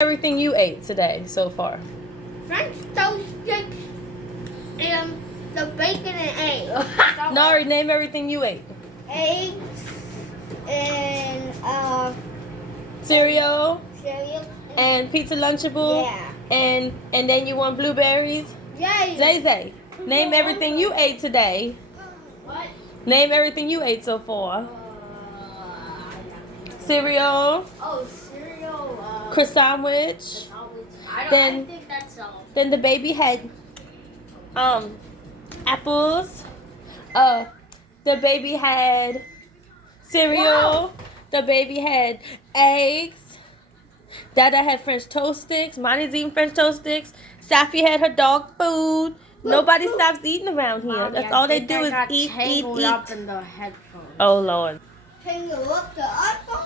Everything you ate today so far. French toast sticks and the bacon and eggs. Nari, name everything you ate. Eggs and Cereal cereal. and pizza Lunchable. Yeah. And then you want blueberries. Yeah. Zay Zay, name everything you ate today. What? Name everything you ate so far. Cereal, Oh, cereal. Chris sandwich. I Then- think that's all. Then the baby had apples. The baby had cereal. Wow. The baby had eggs. Dada had French toast sticks. Monty's eating French toast sticks. Safi had her dog food. Nobody stops eating around here. Mommy, That's I all they think do I is got eat, eat, tangled up eat. in the headphones. Oh Lord. Tangled up the iPhone.